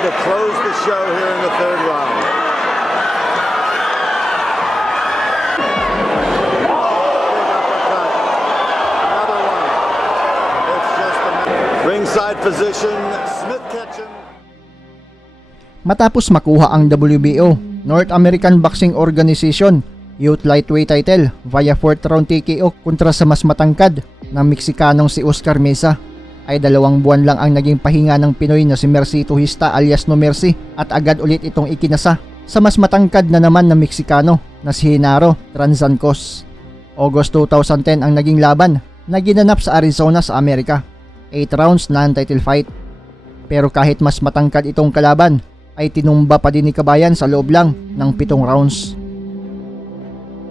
to close the show here in the third round. Another one. It's just a ringside position. Smith catching. Matapos makuha ang WBO, North American Boxing Organization, Youth Lightweight title via 4th round TKO kontra sa mas matangkad ng Meksikanong si Oscar Mesa, ay 2 buwan lang ang naging pahinga ng Pinoy na si Mercito Hista alias No Mercy at agad ulit itong ikinasa sa mas matangkad na naman na Meksikano na si Genaro Transancos. August 2010 ang naging laban na ginanap sa Arizona sa Amerika. 8 rounds non-title fight. Pero kahit mas matangkad itong kalaban, ay tinumba pa din ni Kabayan sa loob lang ng 7 rounds.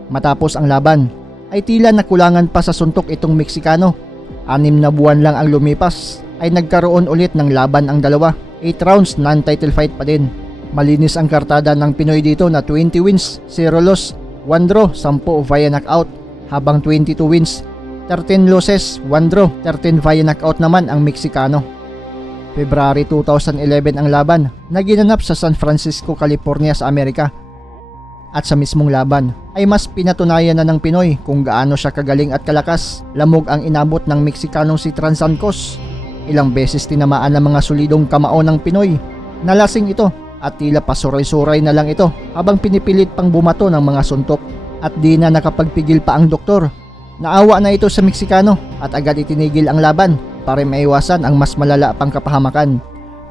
Matapos ang laban, ay tila nakulangan pa sa suntok itong Meksikano. 6 na buwan lang ang lumipas, ay nagkaroon ulit ng laban ang dalawa. 8 rounds non-title fight pa din. Malinis ang kartada ng Pinoy dito na 20 wins, 0 loss, 1 draw, 10 via knockout, habang 22 wins, 13 losses, 1 draw, 13 via knockout naman ang Meksikano. February 2011 ang laban na ginanap sa San Francisco, California sa Amerika. At sa mismong laban ay mas pinatunayan na ng Pinoy kung gaano siya kagaling at kalakas. Lamog ang inabot ng Meksikanong si Transancos. Ilang beses tinamaan ng mga solidong kamao ng Pinoy. Nalasing ito at tila pasuray-suray na lang ito habang pinipilit pang bumato ng mga suntok. At di na nakapagpigil pa ang doktor. Naawa na ito sa Meksikano at agad itinigil ang laban para maiwasan ang mas malala pang kapahamakan.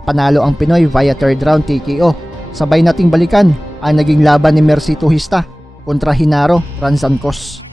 Panalo ang Pinoy via 3rd round TKO. Sabay nating balikan ang naging laban ni Mercito Hista kontra Genaro Transancos.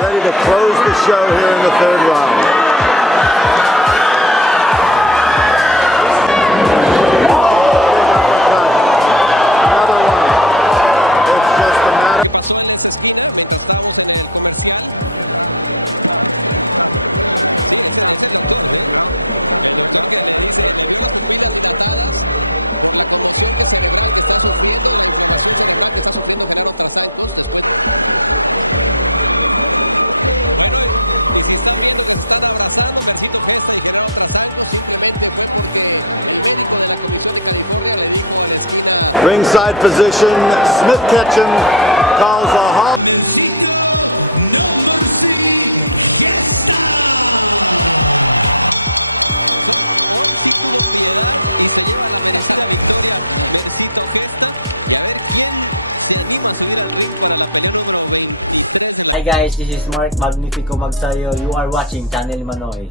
Ready to close the show here in the third round. Big uppercut. Another one. It's just a matter. Ringside position, Smith Ketchum calls a halt. Hi guys, this is Mark Magnifico Magsayo. You are watching Channel Manoy.